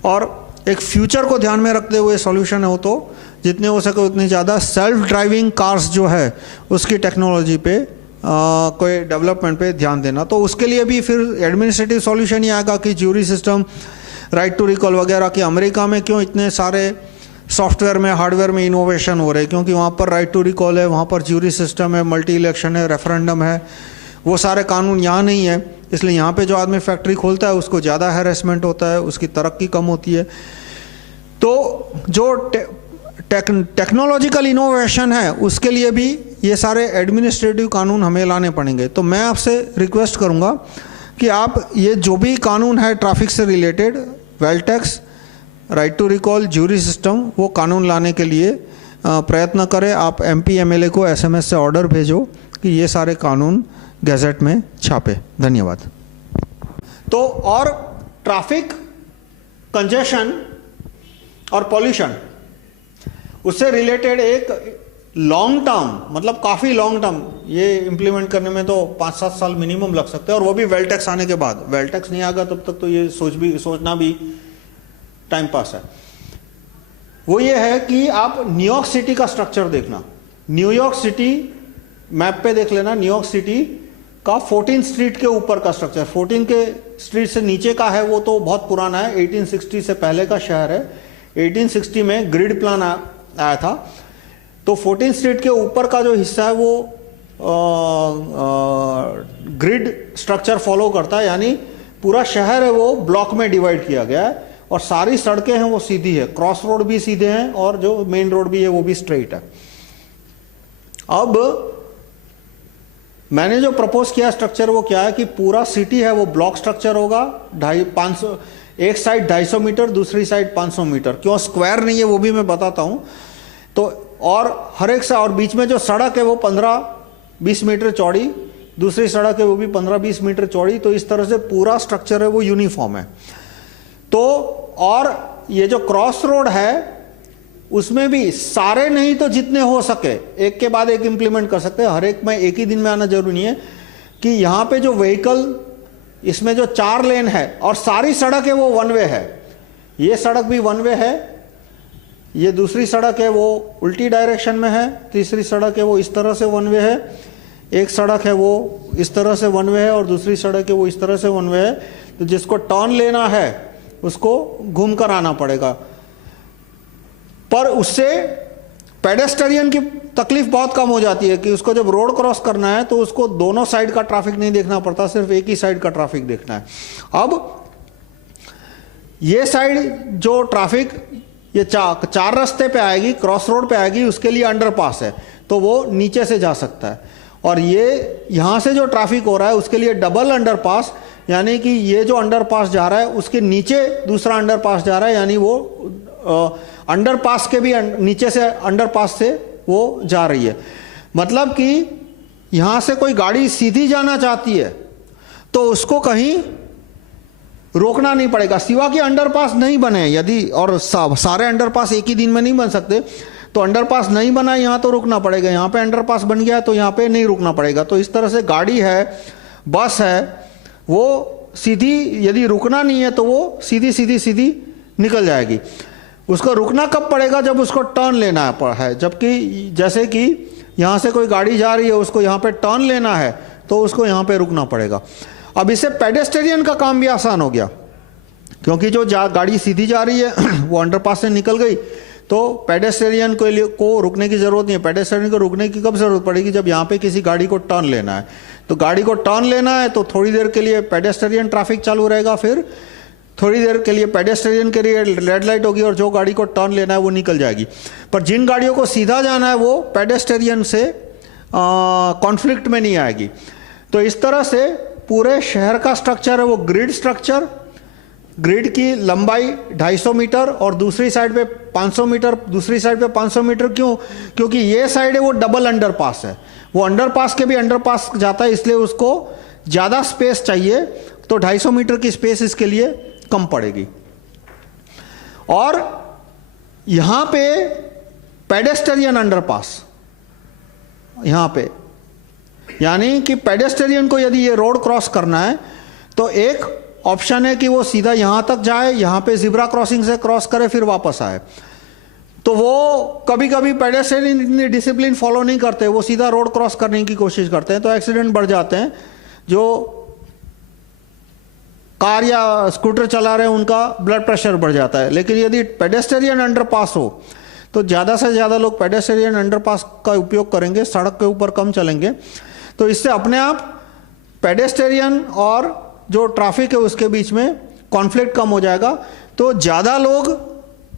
और एक फ्यूचर को ध्यान में रखते हुए सॉल्यूशन है वो तो जितने हो सके उतनी ज़्यादा सेल्फ ड्राइविंग कार्स जो है उसकी टेक्नोलॉजी पे कोई डेवलपमेंट पे ध्यान देना। तो उसके लिए भी फिर एडमिनिस्ट्रेटिव सॉल्यूशन ही आएगा कि jury system, right to recall वगैरह। कि अमेरिका में क्यों इतने सारे सॉफ्टवेयर में, हार्डवेयर में इनोवेशन हो रहे हैं? क्योंकि वहाँ पर राइट टू रिकॉल है, वहाँ पर ज्यूरी सिस्टम है, मल्टी इलेक्शन है, रेफरेंडम है। वो सारे कानून यहाँ नहीं है, इसलिए यहाँ पे जो आदमी फैक्ट्री खोलता है उसको ज़्यादा हैरेसमेंट होता है, उसकी तरक्की कम होती है। तो जो टेक्नोलॉजिकल इनोवेशन है उसके लिए भी ये सारे एडमिनिस्ट्रेटिव कानून हमें लाने पड़ेंगे। तो मैं आपसे रिक्वेस्ट करूँगा कि आप ये जो भी कानून है ट्रैफिक से related, wealth tax, right to recall, jury system, वो कानून लाने के लिए प्रयत्न करें। आप एमपी एमएलए को एसएमएस से ऑर्डर भेजो कि ये सारे कानून गैजेट में छापे। धन्यवाद। तो और ट्रैफिक कंजेशन और पॉल्यूशन, उससे रिलेटेड एक लॉन्ग टर्म, मतलब काफ़ी लॉन्ग टर्म, ये इम्प्लीमेंट करने में तो 5-7 साल मिनिमम लग सकते हैं, और वो भी वेल टैक्स आने के बाद। वेल टैक्स नहीं आएगा तब तक तो ये सोचना भी टाइम पास है। वो ये है कि आप न्यूयॉर्क सिटी का स्ट्रक्चर देखना। न्यूयॉर्क सिटी मैप पे देख लेना, न्यूयॉर्क सिटी का 14 स्ट्रीट के ऊपर का स्ट्रक्चर। 14 के स्ट्रीट से नीचे का है वो तो बहुत पुराना है, 1860 से पहले का शहर है। 1860 में ग्रिड प्लान आया था। तो 14th स्ट्रीट के ऊपर का जो हिस्सा है वो ग्रिड स्ट्रक्चर फॉलो करता है, यानी पूरा शहर है वो ब्लॉक में डिवाइड किया गया है और सारी सड़कें हैं वो सीधी है, क्रॉस रोड भी सीधे हैं और जो मेन रोड भी है वो भी स्ट्रेट है। अब मैंने जो प्रपोज किया स्ट्रक्चर वो क्या है कि पूरा सिटी है वो ब्लॉक स्ट्रक्चर होगा, 500, एक साइड 250 मीटर, दूसरी साइड 500 मीटर। क्यों स्क्वायर नहीं है वो भी मैं बताता हूं। तो और हर एक और बीच में जो सड़क है वो 15-20 मीटर चौड़ी, दूसरी सड़क है वो भी 15-20 मीटर चौड़ी। तो इस तरह से पूरा स्ट्रक्चर है वो यूनिफॉर्म है। तो और ये जो क्रॉस रोड है उसमें भी सारे नहीं तो जितने हो सके एक के बाद एक इंप्लीमेंट कर सकते हैं। हर एक में एक ही दिन में आना जरूरी नहीं है कि यहां पे जो व्हीकल, इसमें जो 4 लेन है और सारी सड़क है वो 1 वे है। ये सड़क भी 1 वे है, ये दूसरी सड़क है वो उल्टी डायरेक्शन में है, तीसरी सड़क है वो इस तरह से 1 वे है, एक सड़क है वो इस तरह से 1 वे है और दूसरी सड़क है वो इस तरह से 1 वे है। तो जिसको टर्न लेना है उसको घूम कर आना पड़ेगा। पर उससे पेडेस्ट्रियन की तकलीफ बहुत कम हो जाती है कि उसको जब रोड क्रॉस करना है तो उसको दोनों साइड का ट्रैफिक नहीं देखना पड़ता, सिर्फ एक ही साइड का ट्रैफिक देखना है। अब ये साइड जो ट्रैफिक ये 4 रास्ते पे आएगी, क्रॉस रोड पे आएगी, उसके लिए अंडरपास है तो वो नीचे से जा सकता है। और ये यहां से जो ट्रैफिक हो रहा है उसके लिए डबल अंडरपास, यानी कि ये जो अंडरपास जा रहा है उसके नीचे दूसरा अंडरपास जा रहा है, यानी वो अंडरपास के भी नीचे से अंडरपास से वो जा रही है। मतलब कि यहां से कोई गाड़ी सीधी जाना चाहती है तो उसको कहीं रोकना नहीं पड़ेगा, सिवा कि अंडरपास नहीं बने यदि, और सारे अंडरपास एक ही दिन में नहीं बन सकते। तो अंडरपास नहीं बना यहां तो रुकना पड़ेगा, यहां पे अंडरपास बन गया तो यहां पे नहीं रुकना पड़ेगा। तो इस तरह से गाड़ी है, बस है, वो सीधी, यदि रुकना नहीं है तो वो सीधी सीधी सीधी निकल जाएगी। उसको रुकना कब पड़ेगा? जब उसको टर्न लेना है। जबकि जैसे कि यहां से कोई गाड़ी जा रही है, उसको यहां पे टर्न लेना है तो उसको यहां पे रुकना पड़ेगा। अब इससे पेडेस्ट्रियन का काम भी आसान हो गया, क्योंकि जो गाड़ी सीधी जा रही है वो अंडरपास से निकल गई तो पेडेस्ट्रियन को रुकने की जरूरत नहीं है। पेडेस्ट्रियन को रुकने की कब जरूरत पड़ेगी? जब यहाँ पे किसी गाड़ी को टर्न लेना है। तो गाड़ी को टर्न लेना है तो थोड़ी देर के लिए पेडेस्ट्रियन ट्रैफिक चालू रहेगा, फिर थोड़ी देर के लिए पेडेस्ट्रियन के लिए रेड लाइट होगी और जो गाड़ी को टर्न लेना है वो निकल जाएगी। पर जिन गाड़ियों को सीधा जाना है वो पेडेस्ट्रियन से कॉन्फ्लिक्ट में नहीं आएगी। तो इस तरह से पूरे शहर का स्ट्रक्चर है वो ग्रिड स्ट्रक्चर, ग्रिड की लंबाई 250 मीटर और दूसरी साइड पे 500 मीटर, दूसरी साइड पे 500 मीटर। क्यों? क्योंकि ये साइड है वो डबल अंडरपास है, वो अंडरपास के भी अंडरपास जाता है, इसलिए उसको ज्यादा स्पेस चाहिए। तो 250 मीटर की स्पेस इसके लिए कम पड़ेगी। और यहां पे पेडेस्ट्रियन अंडरपास, यहां पे, यानी कि पेडेस्ट्रियन को यदि ये रोड क्रॉस करना है तो एक ऑप्शन है कि वो सीधा यहां तक जाए, यहां पे जिब्रा क्रॉसिंग से क्रॉस करे, फिर वापस आए। तो वो कभी कभी पेडेस्ट्रियन डिसिप्लिन फॉलो नहीं करते, वो सीधा रोड क्रॉस करने की कोशिश करते हैं तो एक्सीडेंट बढ़ जाते हैं। जो कार या स्कूटर चला रहे हैं उनका ब्लड प्रेशर बढ़ जाता है। लेकिन यदि पेडेस्ट्रियन अंडरपास हो तो ज्यादा से ज्यादा लोग पेडेस्ट्रियन अंडरपास का उपयोग करेंगे, सड़क के ऊपर कम चलेंगे। तो इससे अपने आप पेडेस्ट्रियन और जो ट्रैफिक है उसके बीच में कॉन्फ्लिक्ट कम हो जाएगा। तो ज्यादा लोग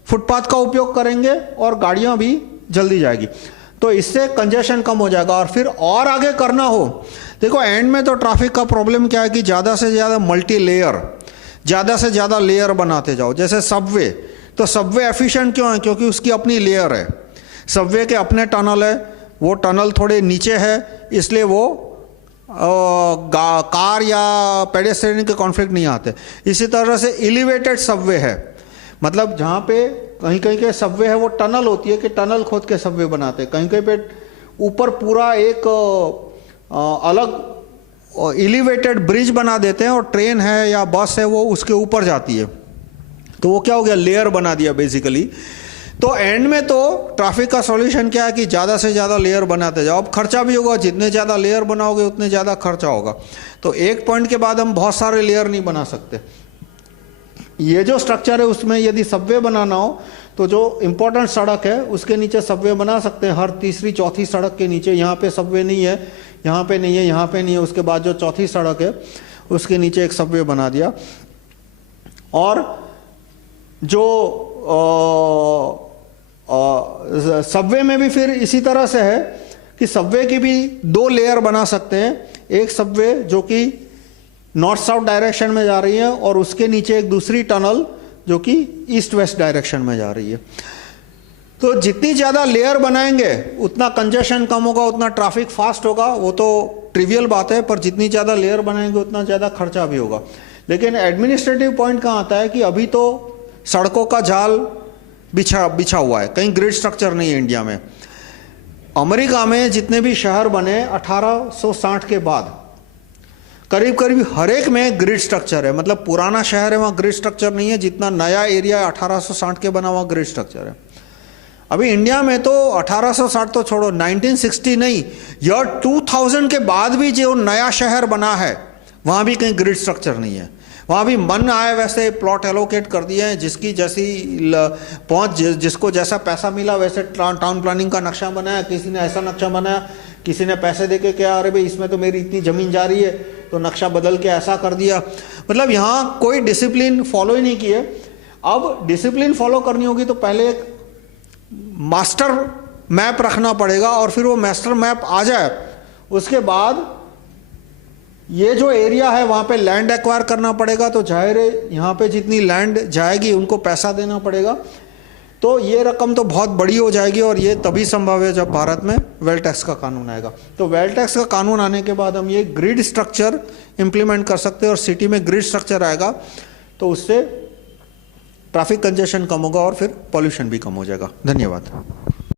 फुटपाथ का उपयोग करेंगे और गाड़ियां भी जल्दी जाएगी, तो इससे कंजेशन कम हो जाएगा। और फिर और आगे करना हो, देखो एंड में तो ट्रैफिक का प्रॉब्लम क्या है कि ज्यादा से ज्यादा मल्टी लेयर, ज्यादा से ज्यादा लेयर बनाते जाओ। जैसे सबवे, तो सबवे एफिशिएंट क्यों है? क्योंकि उसकी अपनी लेयर है, सबवे के अपने टनल है, वो टनल थोड़े नीचे है, इसलिए वो कार या पेडेस्ट्रियन के कॉन्फ्लिक्ट नहीं आते। इसी तरह से एलिवेटेड सबवे है, मतलब जहां पे कहीं कहीं के सबवे है वो टनल होती है कि टनल खोद के सबवे बनाते हैं, कहीं कहीं पे ऊपर पूरा एक अलग एलिवेटेड ब्रिज बना देते हैं और ट्रेन है या बस है वो उसके ऊपर जाती है। तो वो क्या हो गया? लेयर बना दिया बेसिकली। तो एंड में तो ट्रैफिक का सॉल्यूशन क्या है कि ज्यादा से ज्यादा लेयर बनाते जाओ। अब खर्चा भी होगा, जितने ज्यादा लेयर बनाओगे उतने ज्यादा खर्चा होगा। तो एक पॉइंट के बाद हम बहुत सारे लेयर नहीं बना सकते। ये जो स्ट्रक्चर है उसमें यदि सबवे बनाना हो तो जो इम्पोर्टेंट सड़क है उसके नीचे सबवे बना सकते हैं, हर तीसरी चौथी सड़क के नीचे। यहाँ पे सबवे नहीं है, यहाँ पे नहीं है, यहाँ पे नहीं है, उसके बाद जो चौथी सड़क है उसके नीचे एक सबवे बना दिया। और जो सबवे में भी फिर इसी तरह से है कि सबवे की भी 2 लेयर बना सकते हैं। एक सबवे जो कि नॉर्थ साउथ डायरेक्शन में जा रही है और उसके नीचे एक दूसरी टनल जो कि ईस्ट वेस्ट डायरेक्शन में जा रही है। तो जितनी ज़्यादा लेयर बनाएंगे उतना कंजेशन कम होगा, उतना ट्रैफिक फास्ट होगा, वो तो ट्रिवियल बात है, पर जितनी ज़्यादा लेयर बनाएंगे उतना ज़्यादा खर्चा भी होगा। लेकिन एडमिनिस्ट्रेटिव पॉइंट कहाँ आता है कि अभी तो सड़कों का जाल बिछा हुआ है, कहीं ग्रिड स्ट्रक्चर नहीं है इंडिया में। अमेरिका में जितने भी शहर बने 1860 के बाद करीब करीब हर एक में ग्रिड स्ट्रक्चर है, मतलब पुराना शहर है वहाँ ग्रिड स्ट्रक्चर नहीं है, जितना नया एरिया 1860 के बना हुआ ग्रिड स्ट्रक्चर है। अभी इंडिया में तो 1860 तो छोड़ो, 1960 नहीं, ईयर 2000 के बाद भी जो नया शहर बना है वहाँ भी कहीं ग्रिड स्ट्रक्चर नहीं है। वहाँ भी मन आए वैसे प्लॉट एलोकेट कर दिए हैं, जिसकी जैसी पहुँच, जिसको जैसा पैसा मिला वैसे टाउन प्लानिंग का नक्शा बनाया, किसी ने ऐसा नक्शा बनाया, किसी ने पैसे दे के क्या, अरे भाई इसमें तो मेरी इतनी ज़मीन जा रही है तो नक्शा बदल के ऐसा कर दिया। मतलब यहाँ कोई डिसिप्लिन फॉलो ही नहीं किए। अब डिसिप्लिन फॉलो करनी होगी तो पहले एक मास्टर मैप रखना पड़ेगा, और फिर वो मास्टर मैप आ जाए उसके बाद ये जो एरिया है वहाँ पे लैंड एक्वायर करना पड़ेगा। तो जाहिर है यहाँ पे जितनी लैंड जाएगी उनको पैसा देना पड़ेगा, तो ये रकम तो बहुत बड़ी हो जाएगी। और ये तभी संभव है जब भारत में वेल्थ टैक्स का कानून आएगा। तो वेल्थ टैक्स का कानून आने के बाद हम ये ग्रिड स्ट्रक्चर इंप्लीमेंट कर सकते हैं, और सिटी में ग्रिड स्ट्रक्चर आएगा तो उससे ट्रैफिक कंजेशन कम होगा और फिर पॉल्यूशन भी कम हो जाएगा। धन्यवाद।